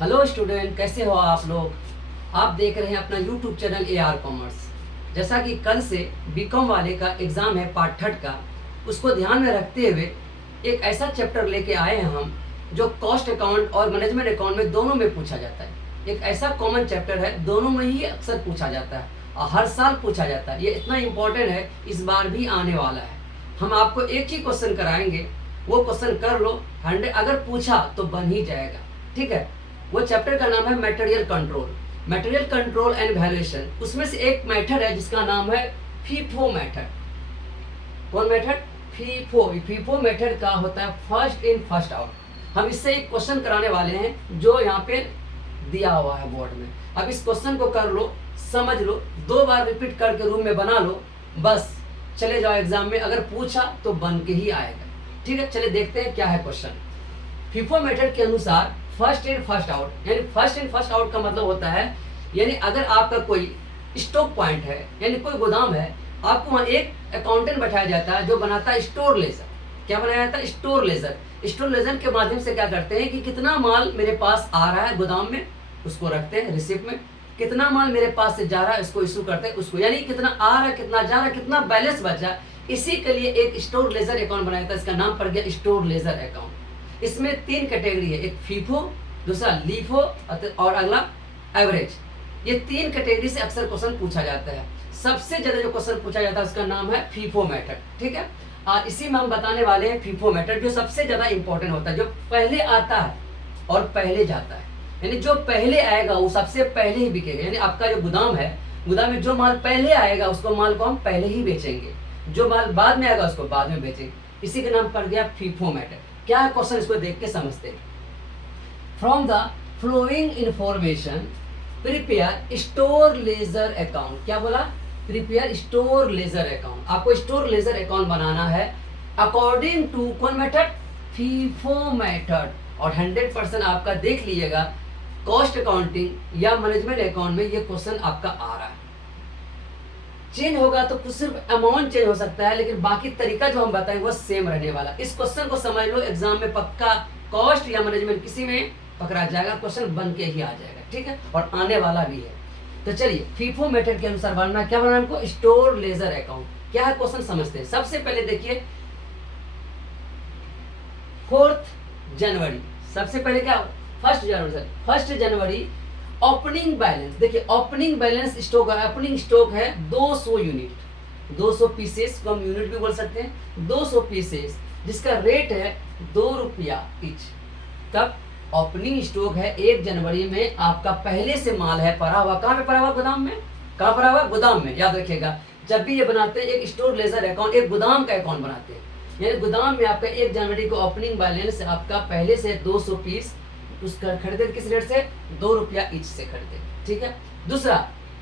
Hello student, कैसे हो आप लोग। आप देख रहे हैं अपना यूट्यूब चैनल AR कॉमर्स। जैसा कि कल से बीकॉम वाले का एग्ज़ाम है पार्ट थर्ड का, उसको ध्यान में रखते हुए एक ऐसा चैप्टर लेके आए हैं हम जो कॉस्ट अकाउंट और मैनेजमेंट अकाउंट में दोनों में पूछा जाता है। एक ऐसा कॉमन चैप्टर है, दोनों में ही अक्सर पूछा जाता है और हर साल पूछा जाता है। ये इतना इम्पोर्टेंट है, इस बार भी आने वाला है। हम आपको एक ही क्वेश्चन कराएंगे, वो क्वेश्चन कर लो, 100 अगर पूछा तो बन ही जाएगा। ठीक है, वो चैप्टर का नाम है मटेरियल कंट्रोल एंड वैल्यूएशन। उसमें से एक मेथड है जिसका नाम है फीफो मेथड। कौन मेथड? फीफो मेथड का होता है फर्स्ट इन फर्स्ट आउट। हम इससे एक क्वेश्चन कराने वाले हैं जो यहाँ पे दिया हुआ है बोर्ड में। अब इस क्वेश्चन को कर लो, समझ लो, 2 बार रिपीट करके रूम में बना लो, बस चले जाओ एग्जाम में। अगर पूछा तो बन के ही आएगा। ठीक है, चले देखते हैं क्या है क्वेश्चन। फीफो मेथड के अनुसार फर्स्ट इन फर्स्ट आउट, यानी फर्स्ट इन फर्स्ट आउट का मतलब होता है, यानी अगर आपका कोई स्टॉक पॉइंट है, यानी कोई गोदाम है, आपको वहाँ एक अकाउंटेंट बैठाया जाता है जो बनाता है स्टोर लेजर। क्या बनाया जाता है? Store laser. स्टोर लेजर के माध्यम से क्या करते हैं कि कितना माल मेरे पास आ रहा है गोदाम में, उसको रखते हैं रिसिप्ट में। कितना माल मेरे पास से जा रहा है, उसको इशू करते हैं उसको, यानी कितना आ रहा है, कितना जा रहा है, कितना बैलेंस बचा, इसी के लिए एक स्टोर लेजर अकाउंट बनाया था। इसका नाम पड़ गया स्टोर लेजर अकाउंट। इसमें 3 कैटेगरी है, एक फीफो, दूसरा लीफो और अगला एवरेज। ये 3 कैटेगरी से अक्सर क्वेश्चन पूछा जाता है। सबसे ज्यादा जो क्वेश्चन पूछा जाता है उसका नाम है फीफो मेथड। ठीक है, और इसी में हम बताने वाले हैं फीफो मेथड, जो सबसे ज्यादा इंपॉर्टेंट होता है, जो पहले आता है और पहले जाता है। यानी जो पहले आएगा वो सबसे पहले ही बिकेगा। यानी आपका जो गोदाम है, गोदाम में जो माल पहले आएगा उसको माल को हम पहले ही बेचेंगे, जो माल बाद में आएगा उसको बाद में बेचेंगे। इसी के नाम पड़ गया फीफो मेथड। क्या है क्वेश्चन, इसको देख के समझते हैं। From the flowing information prepare store ledger account. क्या बोला? Prepare store ledger account. आपको स्टोर लेजर अकाउंट बनाना है अकॉर्डिंग टू कौन मेथड? FIFO method. और 100% आपका देख लीजिएगा, कॉस्ट अकाउंटिंग या मैनेजमेंट अकाउंट में ये क्वेश्चन आपका आ रहा है। चेंज होगा तो कुछ सिर्फ अमाउंट चेंज हो सकता है, लेकिन बाकी तरीका जो हम बताएंगे वो सेम रहने वाला। इस क्वेश्चन को समझ लो, एग्जाम में पक्का कॉस्ट या मैनेजमेंट किसी में पकड़ा जाएगा, क्वेश्चन बन के ही आ जाएगा। ठीक है, और आने वाला भी है। तो चलिए, फीफो मेथड के अनुसार बनना क्या बनाना हमको? Store ledger account. क्या है क्वेश्चन समझते हैं। सबसे पहले देखिए 4 जनवरी, सबसे पहले क्या? 1 जनवरी ओपनिंग बैलेंस। देखिए ओपनिंग बैलेंस स्टॉक है, ओपनिंग स्टॉक है 200 यूनिट, 200 पीसेस को हम यूनिट भी बोल सकते हैं, 200 पीसेस, जिसका रेट है 2 रुपया ईच। तब ओपनिंग स्टॉक है 1 जनवरी में, आपका पहले से माल है पड़ा हुआ। कहाँ पे पड़ा हुआ? गोदाम में। कहाँ पड़ा हुआ? गोदाम में। याद रखिएगा, जब भी ये बनाते हैं एक स्टोर लेजर अकाउंट, एक गोदाम का अकाउंट बनाते हैं। यानी गोदाम में आपका 1 जनवरी को ओपनिंग बैलेंस आपका पहले से 200 पीस उसका खरीदे, किस रेट से? 2 रुपया ईच से खरीदे। ठीक है, दूसरा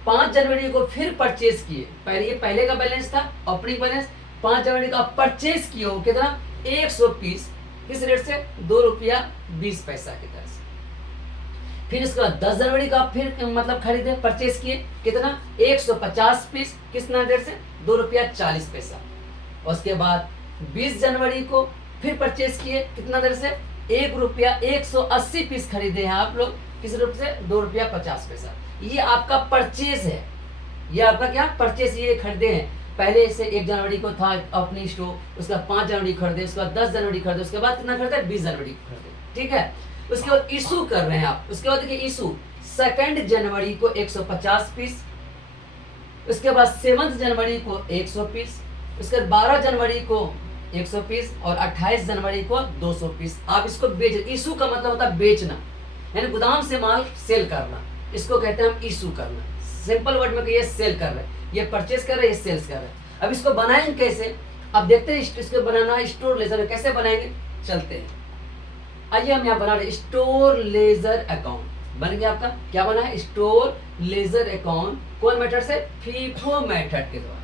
5 जनवरी को फिर परचेज किए। पहले ये पहले का बैलेंस था ओपनिंग बैलेंस, 5 जनवरी को आप परचेज किए हो कितना? 100 पीस, किस रेट से? 2 रुपया 20 पैसा की तरह से। फिर इसके बाद 10 जनवरी को आप फिर मतलब खरीदे, परचेज किए, कितना? 150 पीस, किस रेट से? 2 रुपया 40 पैसा। उसके बाद 20 जनवरी को फिर परचेज किए, कितना देर से? 1 रुपया 180 पीस खरीदे हैं आप लोग, किस रूप से? 2 रुपया 50 पैसा। ये आपका परचेज है, ये आपका क्या? परचेज। ये खरीदे हैं पहले से 1 जनवरी को था अपनी स्टोर, उसका 5 जनवरी खरीदे, उसके बाद 10 जनवरी खरीदे, उसके बाद कितना खरीदे? 20 जनवरी को खरीदे। ठीक है, उसके बाद इशू कर रहे हैं आप। उसके बाद देखिए इशू 2 जनवरी को 150 पीस, उसके बाद 7 जनवरी को 100 पीस, उसके बाद 12 जनवरी को 100 पीस और 28 जनवरी को 200 पीस। आप इसको बेच, इशू का मतलब होता है बेचना, यानी गोदाम से माल सेल करना, इसको कहते हैं हम इशू करना। सिंपल वर्ड में ये सेल कर रहे हैं, ये परचेज कर रहे हैं, ये सेल्स कर रहे हैं। अब इसको बनाएंगे कैसे? अब देखते हैं इसको बनाना स्टोर लेजर में कैसे बनाएंगे, चलते हैं। आइए हम यहाँ बना रहे स्टोर लेजर अकाउंट। बन गया आपका, क्या बना है? Store ledger account. कौन मेथड से? फीफो मेथड के द्वारा।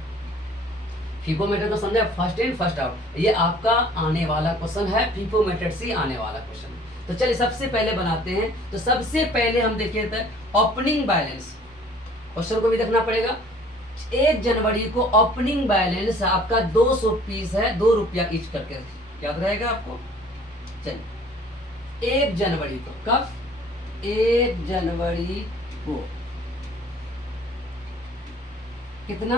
फीफो मेथड को समझा, फर्स्ट इन फर्स्ट आउट। ये आपका आने वाला क्वेश्चन है, फीफो मेथड से आने वाला क्वेश्चन। तो चलिए सबसे पहले बनाते हैं। तो सबसे पहले हम देखिए तो ओपनिंग बैलेंस, क्वेश्चन को भी देखना पड़ेगा। 1 जनवरी को ओपनिंग बैलेंस आपका 200 पीस है, 2 रुपया ईच करके, याद रहेगा आपको। चलिए 1 जनवरी को, कब? 1 जनवरी को कितना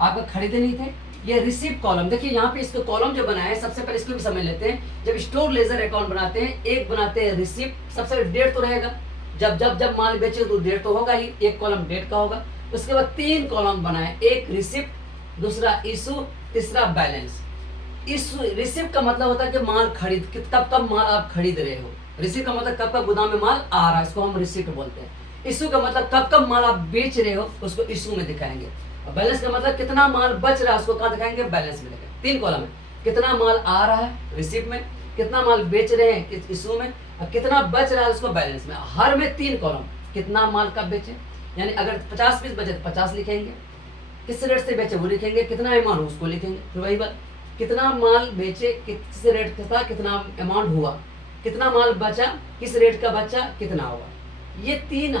आपका खरीदे नहीं थे। ये रिसीव कॉलम, देखिए यहाँ पे इसको कॉलम जो बनाया है, सबसे पहले इसको भी समझ लेते हैं। जब स्टोर लेजर अकाउंट बनाते हैं, एक बनाते हैं रिसीव, सबसे पहले डेट तो रहेगा, जब माल बेचे तो डेट तो होगा ही, एक कॉलम डेट का होगा। उसके बाद 3 कॉलम बनाए, एक रिसिप्ट, दूसरा इशू, तीसरा बैलेंस। इशू रिसिप्ट का मतलब होता है कि माल खरीद, कब माल आप खरीद रहे हो। रिसिप्ट का मतलब कब गोदाम में माल आ रहा है, इसको हम रिसिप्ट बोलते हैं। इशू का मतलब कब माल आप बेच रहे हो, उसको इशू में दिखाएंगे। बैलेंस का मतलब कितना माल बच रहा है, उसको कहाँ दिखाएंगे, बैलेंस में दिखाएंगे। 3 कॉलम है, कितना माल आ रहा है रिसिप्ट में, कितना माल बेच रहे हैं इशू में, और कितना बच रहा है उसको बैलेंस में। हर में 3 कॉलम, कितना माल कब बेचे, यानी अगर 50 पीस बचे तो 50 लिखेंगे, किस रेट से बेचे वो लिखेंगे, कितना अमाउंट उसको लिखेंगे। फिर वही बात, कितना माल बेचे, किस रेट का था, कितना अमाउंट हुआ, कितना माल बचा, किस रेट का बचा, कितना हुआ। ये 3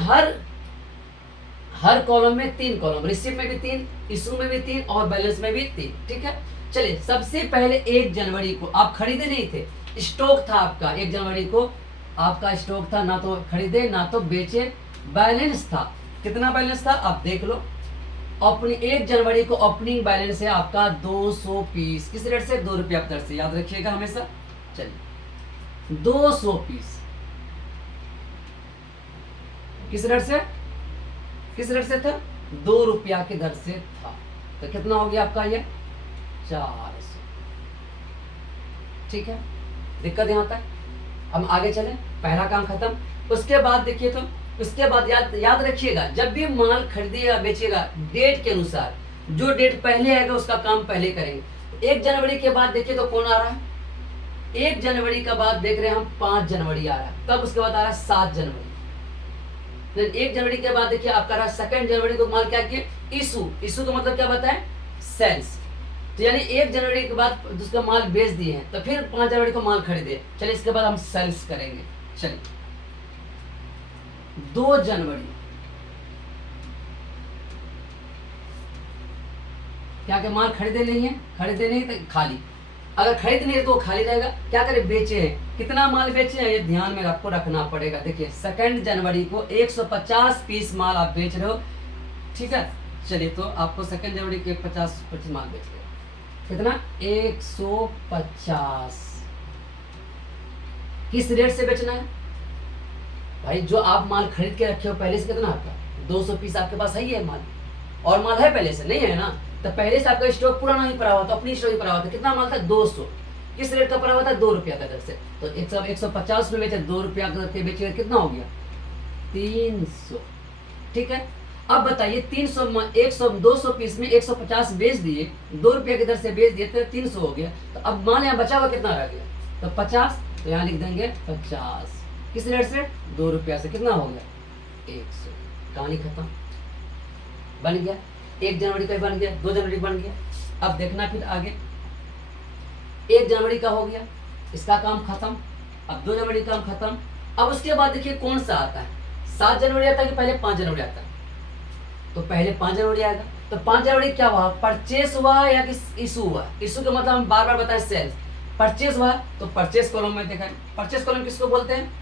हर कॉलम में 3 कॉलम, रिसिप्ट में भी 3, इशू में भी 3 और बैलेंस में भी 3। ठीक है, चलिए सबसे पहले 1 जनवरी को आप खरीदे नहीं थे, स्टॉक था आपका। 1 जनवरी को आपका स्टॉक था, ना तो खरीदे ना तो बेचे, बैलेंस था। कितना बैलेंस था आप देख लो। अपनी 1 जनवरी को ओपनिंग बैलेंस है आपका 200 पीस, किस रेट से, 2 रुपया दर से, याद रखिएगा हमेशा। चलिए 200 पीस किस रेट से, किस रेट से था, 2 रुपया की दर से था। तो कितना हो गया आपका ये 400। ठीक है, दिक्कत यहाँ तक। अब आगे चले, पहला काम खत्म। उसके बाद देखिए, तो उसके बाद याद रखिएगा, जब भी माल खरीदिएगा बेचिएगा, डेट के अनुसार, जो डेट पहले आएगा उसका काम पहले करेंगे। 1 जनवरी के बाद देखिए तो कौन आ रहा है, 1 जनवरी के बाद देख रहे हैं हम 5 जनवरी आ रहा है, तब उसके बाद आ रहा है 7 जनवरी। 1 जनवरी के बाद देखिए आपका रहा 2 जनवरी को माल क्या किए, इशू का मतलब क्या बताएं, सेल्स। तो यानी 1 जनवरी के बाद उसका माल बेच दिए हैं, तो फिर 5 जनवरी को माल खरीदे। चलिए इसके बाद हम सेल्स करेंगे। चलिए 2 जनवरी क्या के माल खरीदे नहीं है, खरीदे नहीं तो खाली, अगर खरीद नहीं है तो खाली रहेगा। क्या करें, बेचे हैं, कितना माल बेचे हैं ये ध्यान में आपको रखना पड़ेगा। देखिए 2 जनवरी को 150 पीस माल आप बेच रहे हो। ठीक है, चलिए तो आपको 2 जनवरी के 50 माल बेच रहे हो, कितना 150। किस रेट से बेचना है भाई, जो आप माल खरीद के रखे हो पहले से, कितना आपका 200 पीस आपके पास है, ये माल और माल है पहले से, नहीं है ना, तो पहले से आपका स्टॉक पुराना ही पड़ा हुआ था, अपनी स्टॉक ही पड़ा हुआ था। कितना माल था 200, किस रेट का पड़ा हुआ था, 2 रुपया का दर से। तो 150 में बेचे, 2 रुपया का दर बेचे, कितना हो गया 300। ठीक है, अब बताइए 200 पीस में 150 बेच दिए, 2 रुपया की दर से बेच दिए, तो 300 हो गया। तो अब माल यहाँ बचा हुआ कितना रह गया, तो 50, तो यहाँ लिख देंगे 50, किस रेट से, 2 रुपया से, कितना हो गया 100। कहानी खत्म, बन गया। 1 जनवरी का बन गया, 2 जनवरी बन गया। अब देखना फिर आगे, 1 जनवरी का हो गया, इसका काम खत्म। अब 2 जनवरी का काम खत्म। अब उसके बाद देखिए कौन सा आता है, 7 जनवरी आता है कि पहले 5 जनवरी आता है, तो पहले 5 जनवरी आएगा। तो 5 जनवरी क्या हुआ, परचेस हुआ या कि इशू हुआ। इशू का मतलब हम बार बार बताएं सेल्स, परचेस हुआ तो परचेस कॉलम में देखा। परचेस कॉलम किसको बोलते हैं,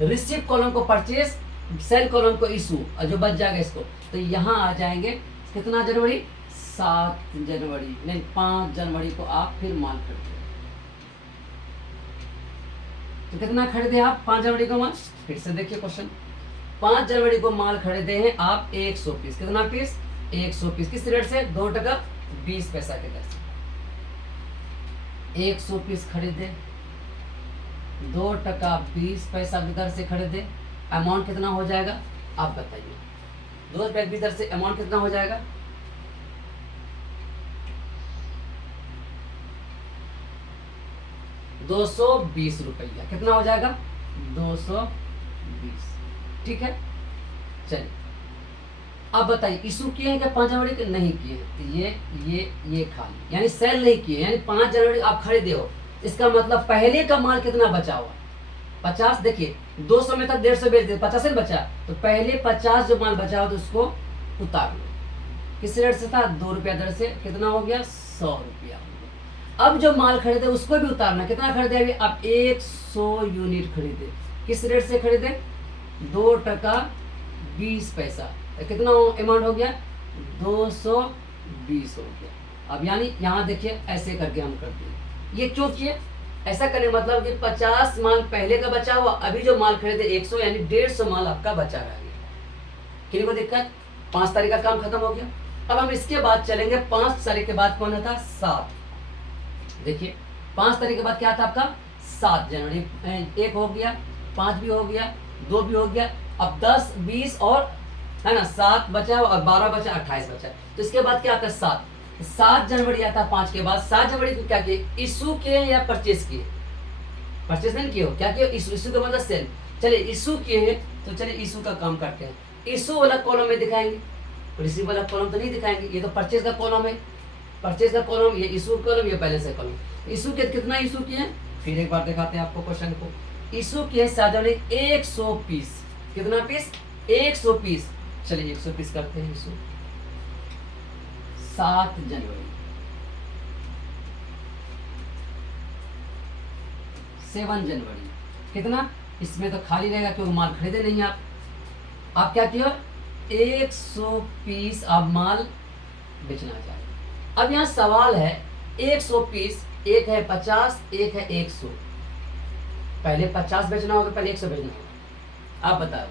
रिसीव कॉलम को परचेस, सेल कॉलम को इशू, और जो बच जाएगा इसको, तो यहाँ आ जाएंगे कितना जनवरी, 7 जनवरी, नहीं 5 जनवरी को आप फिर माल खरीदे। तो कितना खरीदे आप 5 जनवरी को माल, फिर से देखिए क्वेश्चन, 5 जनवरी को माल खरीदे हैं आप 100 पीस, कितना पीस, 100 पीस, किस रेट से, 2 टका 20 पैसा के दर से 100 पीस खरीदे, 2 टका 20 पैसा की दर से खरीदे। अमाउंट कितना हो जाएगा आप बताइए, 2 रुपये की दर से अमाउंट कितना हो जाएगा, ₹220, कितना हो जाएगा 220। ठीक है, चलिए अब बताइए इशू किए हैं क्या 5 जनवरी के, नहीं किए हैं, तो ये खाली, यानी सेल नहीं किए, यानी 5 जनवरी आप खरीदे हो, इसका मतलब पहले का माल कितना बचा हुआ 50। देखिए 200 में था, 150 बेच दिए, 50 में बचा, तो पहले 50 जो माल बचा हो तो उसको उतार लो। किस रेट से था, 2 रुपया दर से, कितना हो गया 100 रुपया। अब जो माल खरीदे उसको भी उतारना, कितना खरीदे अभी आप 100 यूनिट खरीदे, किस रेट से खरीदे? 2 टका 20 पैसा। तो कितना अमाउंट हो गया? 220 हो गया। अब यानी यहाँ देखिए ऐसे करके हम करते हैं। ये क्यों किए? ऐसा करने मतलब कि 50 माल पहले का बचा हुआ, अभी जो माल खरीदे 100, यानी 150 माल आपका बचा रह गया। किसी को दिक्कत? 5 तारीख का काम खत्म हो गया। अब हम इसके बाद चलेंगे 5 तारीख के बाद कौन था? 7। देखिए 5 तारीख के बाद क्या था आपका? 7 जनवरी। 1 हो गया, 5 भी हो गया, 2 भी हो गया। अब 10, 20 और है ना 7 बचा और 12 बचा, 28 बचा। तो इसके बाद क्या आता है? 7 जनवरी आता है 5 के बाद। 7 जनवरी को क्या किए? इशू किए या परचेस किए? परचेस नहीं किए हो, क्या किए? इशू का मतलब सेल। चलिए इशू किए हैं तो चलिए इशू का काम करते हैं। इशू वाला कॉलम में दिखाएंगे, रिसीव वाला कॉलम तो नहीं दिखाएंगे। ये तो परचेज का कॉलम है, परचेज का कॉलम, ये इशू कॉलम, ये बैलेंस का कॉलम। इशू के कितना इशू किए? फिर एक बार दिखाते हैं आपको क्वेश्चन को। इशू किए 7 जनवरी 100 पीस। कितना पीस? 100 पीस। चलिए 100 पीस करते हैं इशू 7 जनवरी। 7 जनवरी कितना? इसमें तो खाली रहेगा क्योंकि माल खरीदे नहीं आप क्या किया? 100 पीस आप माल बेचना चाहिए। अब यहाँ सवाल है 100 पीस, एक है 50, एक है 100। पहले 50 बेचना होगा, पहले 100 बेचना होगा। आप बताओ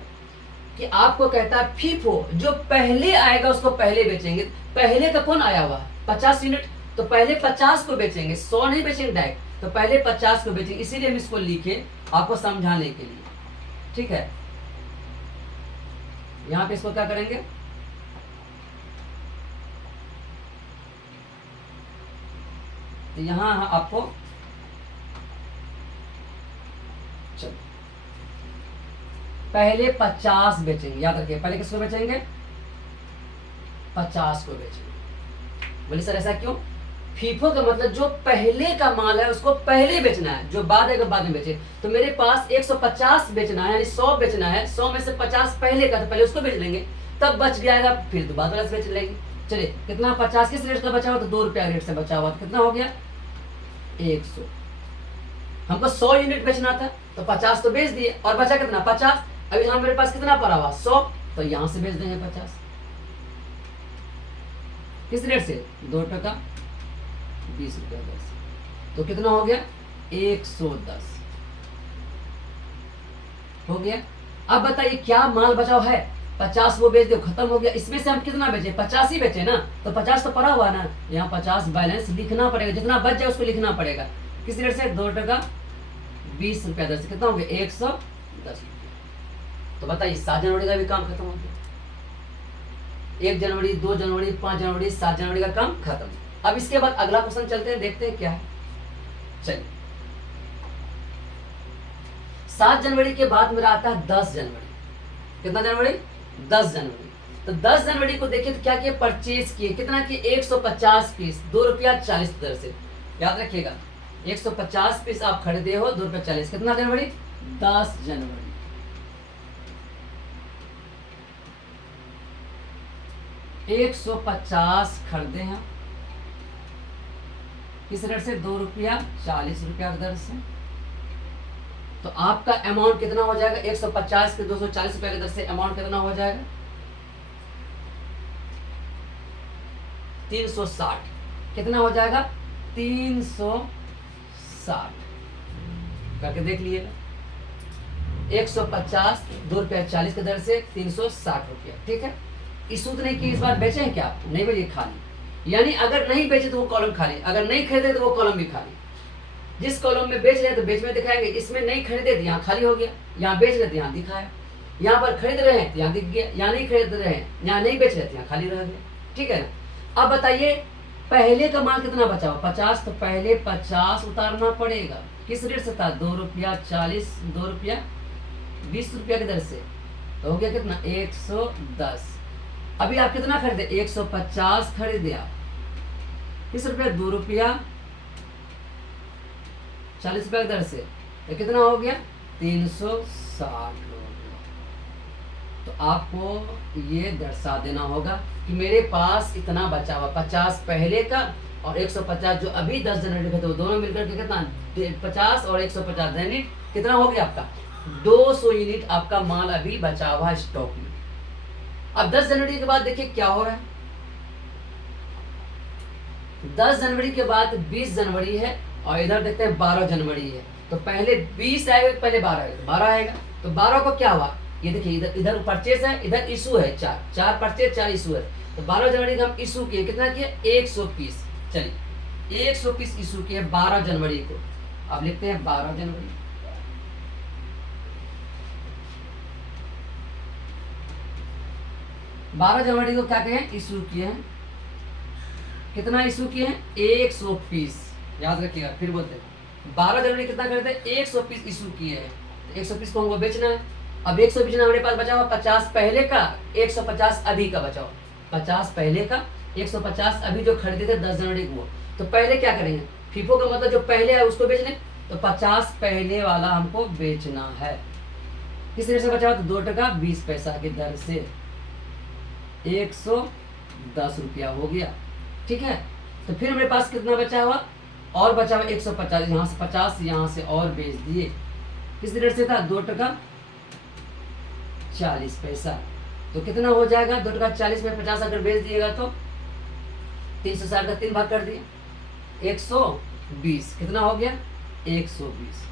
कि आपको कहता है फीफो, जो पहले आएगा उसको पहले बेचेंगे। पहले का कौन आया हुआ? 50 यूनिट, तो पहले 50 को बेचेंगे, 100 नहीं बेचेंगे डायरेक्ट। तो पहले 50 को बेचेंगे, इसीलिए हम इसको लिखे आपको समझाने के लिए। ठीक है, यहाँ पे इसको क्या करेंगे? तो यहाँ आपको चलो पहले 50 बेचेंगे, याद रखिए पहले किसको बेचेंगे? 50 को बेचेंगे। बोले सर ऐसा क्यों? फीफो का मतलब जो पहले का माल है उसको पहले बेचना है, जो बाद है बाद में बेचे। तो मेरे पास 150 बेचना है, यानी 100 बेचना है, 100 में से 50 पहले का, तो पहले उसको बेच लेंगे, तब बच जाएगा, फिर दोबारा से बेच लेंगे। चलिए कितना? 50 किस रेट का बचा हुआ? तो 2 रुपया रेट से बचा हुआ, तो कितना हो गया? 100। हमको 100 यूनिट बेचना था तो 50 तो बेच दिए, और बचा कितना? 50। अभी यहाँ मेरे पास कितना पड़ा हुआ? 100, तो यहाँ से बेच देंगे 50। किस रेट से? 2 टका 20 रुपया दर से। तो कितना हो गया? 110 हो गया। अब बताइए क्या माल बचाव है? 50 वो बेच दो, खत्म हो गया। इसमें से हम कितना बेचे? 50 ही बेचे ना, तो 50 तो पड़ा हुआ ना, यहाँ 50 बैलेंस लिखना पड़ेगा, जितना बच जाए उसको लिखना पड़ेगा। किस रेट से? 2 टका 20 रुपया दर से। कितना हो गया? 110 रुपया। तो बताइए 7 जनवरी का भी काम खत्म हो गया। 1 जनवरी, 2 जनवरी, 5 जनवरी, 7 जनवरी का काम खत्म। अब इसके बाद अगला क्वेश्चन चलते हैं, देखते हैं क्या है। चलिए 7 जनवरी के बाद मेरा आता है 10 जनवरी। कितना जनवरी? 10 जनवरी। तो 10 जनवरी को देखिए तो क्या किए? परचेज किए। कितना किए? 150 पीस, 2 रुपया 40 दर से। याद रखिएगा 150 पीस आप खरीदे हो, 2 रुपया 40। कितना जनवरी? 10 जनवरी। एक 150 खरीदे हैं किस रेट से? 2 रुपया 40 रुपया दर से। तो आपका अमाउंट कितना हो जाएगा? 150 के 240 रुपया की दर से अमाउंट कितना हो जाएगा? 360। कितना हो जाएगा? 360 करके देख लिए। 150 2 रुपया 40 की दर से 360 रुपया। ठीक है, इस सूत्र ने कि इस बार बेचे हैं क्या? नहीं बेचे, खाली। यानी अगर नहीं बेचे तो वो कॉलम खाली, अगर नहीं खरीदे तो वो कॉलम भी खाली। जिस कॉलम में बेच रहे हैं तो बेच में दिखाएंगे, इसमें नहीं खरीदे तो यहाँ खाली हो गया, यहाँ बेच रहे थे यहाँ दिखाया, यहाँ पर खरीद रहे हैं तो यहाँ दिख गया, यहाँ नहीं खरीद रहे हैं, यहाँ नहीं बेच रहे थे यहाँ खाली रह गया। ठीक है ना। अब बताइए पहले का माल कितना बचा हुआ? 50। तो पहले 50 उतारना पड़ेगा। किस रेट से था? 2 रुपया 40, 2 रुपया 20 रुपया की दर से। तो हो गया कितना? 110। अभी आप कितना खरीदे? 150 खरीदे आप। किस रुपया? 2 रुपया 40 रुपया की दर से। तो कितना हो गया? 360 हो गया। तो आपको ये दर्शा देना होगा कि मेरे पास इतना बचा हुआ, 50 पहले का और 150 जो अभी 10 जनवरी का, तो दोनों मिलकर के कितना? 50 और 150 दैनिक कितना हो गया आपका? 200 यूनिट आपका माल अभी बचा हुआ है स्टॉक में। अब 10 जनवरी के बाद देखिए क्या हो रहा है। 10 जनवरी के बाद 20 जनवरी है और इधर देखते हैं 12 जनवरी है। तो पहले 20 आएगा, पहले 12 आएगा, 12 आएगा। तो 12 को क्या हुआ, ये देखिए इधर इधर परचेस है, इधर इशू है, चार परचेस 4 इशू है। तो 12 जनवरी का हम इशू किए, कितना किए, 100 पीस। चलिए 100 पीस इशू किए 12 जनवरी को। अब लिखते हैं 12 जनवरी। 12 जनवरी को क्या कहें, इशू किए हैं। कितना इशू किए हैं, 100 पीस। याद रखिएगा, फिर बोलते हैं 12 जनवरी कितना करते हैं, 100 पीस इशू किए हैं। तो 100 पीस को हमको बेचना है। अब 100 बेचना, हमारे पास बचा हुआ 50 पहले का, 150 अभी का बचा हुआ। 50 पहले का, 150 अभी जो खरीदे थे 10 जनवरी को। तो पहले क्या करेंगे, फीफो का मतलब जो पहले है उसको बेचने। तो 50 पहले वाला हमको बेचना है। किस तरह से बचा हुआ, तो 2 टका 20 पैसा की दर से 110 रुपया हो गया। ठीक है, तो फिर हमारे पास कितना बचा हुआ, और बचा हुआ 150, यहाँ से 50 यहाँ से और बेच दिए। किस रेट से था, 2 टका 40 पैसा। तो कितना हो जाएगा, 2 टका 40 में 50 अगर बेच दिएगा तो 360 का 3 भाग कर दिए, 120। कितना हो गया, 120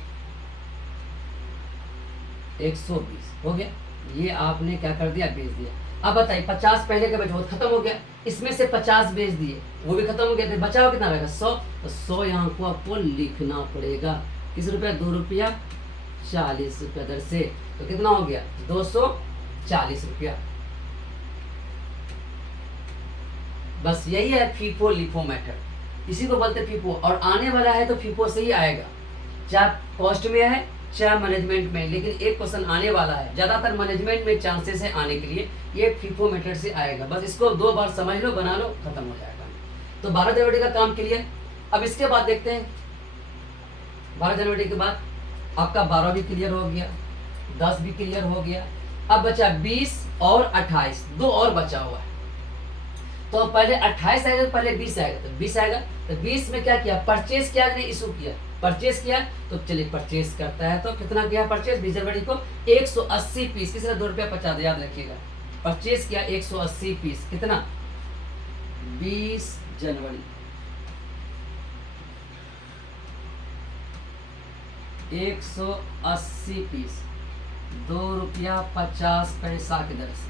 हो गया। ये आपने क्या कर दिया, बेच दिया। अब बताइए 50 पहले का बचा, वो खत्म हो गया। इसमें से 50 बेच दिए, वो भी खत्म हो गया। तो बचा हुआ कितना रहेगा, 100। तो 100 यहाँ को आपको लिखना पड़ेगा। किस रुपया, 2 रुपया 40 रुपया दर से। तो कितना हो गया, 240 रुपया। बस यही है फीफो लिफो मेथड, इसी को बोलते फीफो। और आने वाला है तो फीफो से ही आएगा, चाहे कॉस्ट में है चाहे मैनेजमेंट में। लेकिन एक क्वेश्चन आने वाला है, ज्यादातर मैनेजमेंट में चांसेस है आने के लिए, ये फीफो मेथड से आएगा। बस इसको 2 बार समझ लो, बना लो, खत्म हो जाएगा। तो 12 जनवरी का काम क्लियर। अब इसके बाद देखते हैं, 12 जनवरी के बाद आपका 12 भी क्लियर हो गया, 10 भी क्लियर हो गया। अब बचा 20 और 28, 2 और बचा हुआ है। तो पहले 28 आएगा, पहले 20 आएगा। तो 20 आएगा, तो 20 में क्या किया, परचेस किया, इशू किया, परचेस किया। तो चलिए परचेस करता है, तो कितना किया परचेस 20 जनवरी को, 180 पीस। किसी 2 रुपया 50, याद रखिएगा। परचेस किया 180 पीस, कितना, 20 जनवरी। 180 पीस, 2 रुपया 50 पैसा की दर से।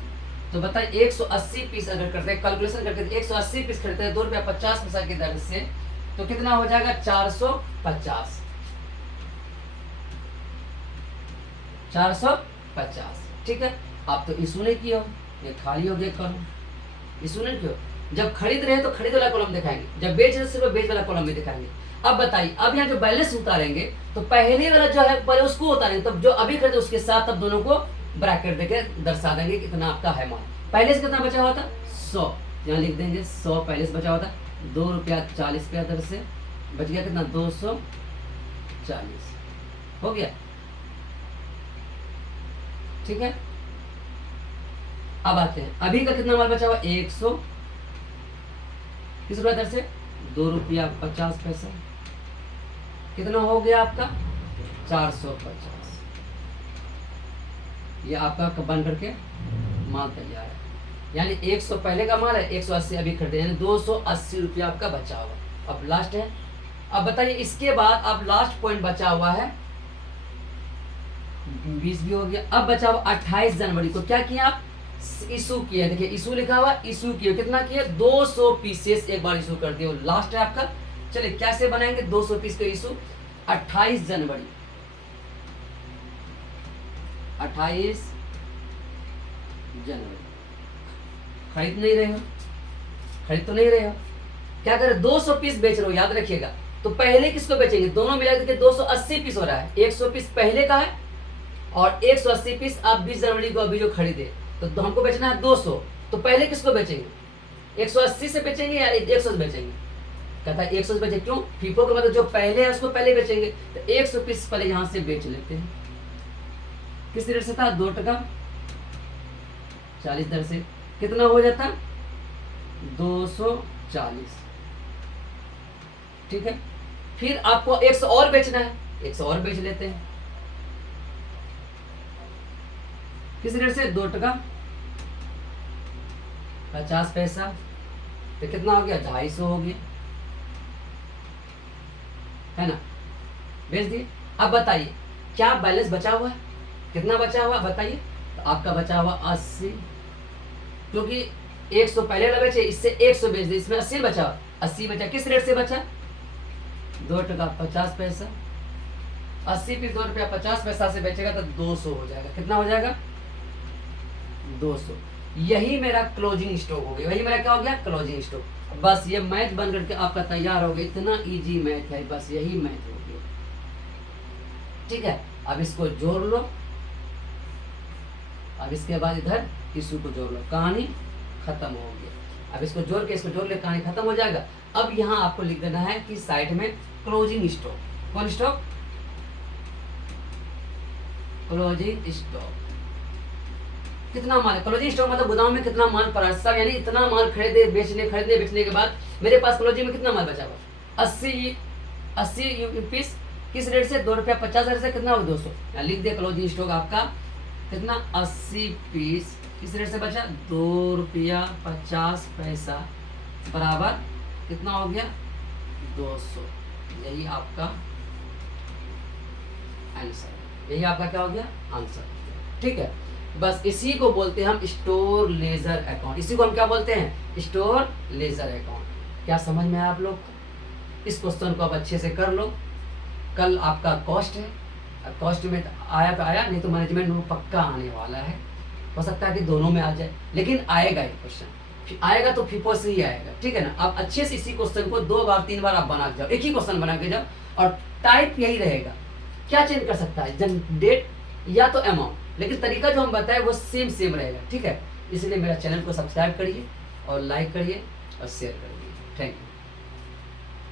तो बताइए 180 पीस अगर करते हैं, कैलकुलेशन करके 180 पीस खरीदते हैं 2 रुपया 50 पैसा की दर से, तो कितना हो जाएगा, 450। 450, ठीक है। आप तो इशू नहीं किए हो, ये खाली हो गया कॉलम, इशू नहीं किया। जब खरीद रहे हैं तो खरीद वाला कॉलम दिखाएंगे, जब बेच रहे सिर्फ बेच वाला कॉलम भी दिखाएंगे। अब बताइए, अब यहाँ जो बैलेंस उतारेंगे तो पहले वाला जो है पहले उसको उतारेंगे, तब जो अभी खरीदे उसके साथ तब दोनों को ब्रैकेट देके दर्शा देंगे कितना आपका है माल। पहले से कितना बचा हुआ था, 100, यहाँ लिख देंगे 100 पहले से बचा हुआ था, 2 रुपया 40 पैसा दर से बच गया कितना, 240 हो गया, ठीक है। अब आते हैं अभी का कितना माल बचा हुआ, 100 किस रुपया दर से, 2 रुपया 50 पैसा। कितना हो गया आपका, 450। ये आपका बन करके माल तैयार है। यानी 100 पहले का माल है, 180 अभी खरीदे, यानी 280 रुपया आपका बचा हुआ। अब लास्ट है। अब बताइए इसके बाद अब लास्ट पॉइंट बचा हुआ है, 20 भी हो गया। अब बचा हुआ 28 जनवरी को क्या किया आप, इशू किया। देखिए इशू लिखा हुआ, इशू किया, कितना किया, 200 पीसेस एक बार इशू कर दिया। लास्ट है आपका। चलिए कैसे बनाएंगे 200 पीस का इशू, 28 जनवरी, 28 जनवरी। खरीद नहीं रहे हो, खरीद तो नहीं रहे हो, क्या करें, 200 पीस बेच रहे हो, याद रखिएगा। तो पहले किसको बेचेंगे, दोनों मिला के 280 पीस हो रहा है। 100 पीस पहले का है और 180 पीस आप 20 जनवरी को अभी जो खरीदे, तो हमको बेचना है 200। तो पहले किसको बेचेंगे, 180 से बेचेंगे या 100 से बेचेंगे, कहता है 100 से बेचेंगे। क्यों, फीफो का मतलब जो पहले है उसको पहले बेचेंगे। तो 100 पीस पहले यहाँ से बेच लेते हैं। किस रेट से था, 2 टका 40 दर से। कितना हो जाता, 240, ठीक है। फिर आपको 100 और बेचना है, 100 और बेच लेते हैं। किस रेट से? 2 टका 50 पैसा। तो कितना हो गया? 250 हो गया, है ना? भेज दिए। अब बताइए क्या बैलेंस बचा हुआ है? कितना बचा हुआ बताइए? तो आपका बचा हुआ 80, क्योंकि 100 पहले वाला बेचे, इससे 100 बेच दिए, इसमें 80 बचा, 80 बचा। किस रेट से बचा? 2 टका 50 पैसा। 80 फिर 2 रुपया 50 पैसा से बेचेगा तो 200 हो जाएगा। कितना हो जाएगा? 200। यही मेरा क्लोजिंग स्टॉक हो गया। वही मेरा क्या हो गया? Closing stock. बस ये मैथ बन करके आपका तैयार हो गया। इतना इजी मैथ है, बस यही मैथ हो गया। ठीक है, अब इसको जोड़ लो। अब इसके बाद इधर इशू को जोड़ लो, कहानी खत्म हो गया। अब इसको जोड़ के इसको जोड़ ले, कहानी खत्म हो जाएगा। अब यहाँ आपको लिख देना है कि साइड में क्लोजिंग स्टॉक। कौन स्टॉक? Closing stock. कितना माल है? क्लोजिंग स्टॉक मतलब गोदाम में कितना माल पड़ा सब, यानी इतना माल खरीदने बेचने के बाद मेरे पास क्लोजिंग में कितना माल बचा हुआ? 80 पीस। किस रेट से? 2 रुपया 50 रेट से। कितना हो? 200। यहाँ लिख दे क्लोजिंग स्टॉक आपका कितना? 80 पीस। किस रेट से बचा? 2 रुपया 50 पैसा बराबर कितना हो गया? 200। यही आपका आंसर, यही आपका क्या हो गया? आंसर। ठीक है, बस इसी को बोलते हैं हम स्टोर लेजर अकाउंट। इसी को हम क्या बोलते हैं? Store ledger account. क्या समझ में आया आप लोग? इस क्वेश्चन को आप अच्छे से कर लो। कल आपका कॉस्ट है, कॉस्ट में आया तो आया, नहीं तो मैनेजमेंट में पक्का आने वाला है। हो सकता है कि दोनों में आ जाए, लेकिन आएगा एक क्वेश्चन। आएगा तो फिफो से ही आएगा। ठीक है ना? आप अच्छे से इसी क्वेश्चन को 2 बार 3 बार आप बना के जाओ, एक ही क्वेश्चन बना के जाओ, और टाइप यही रहेगा। क्या चेंज कर सकता है? डेट या तो अमाउंट, लेकिन तरीका जो हम बताए वो सेम रहेगा। ठीक है, इसलिए मेरा चैनल को सब्सक्राइब करिए और लाइक करिए और शेयर करिए। Thank you.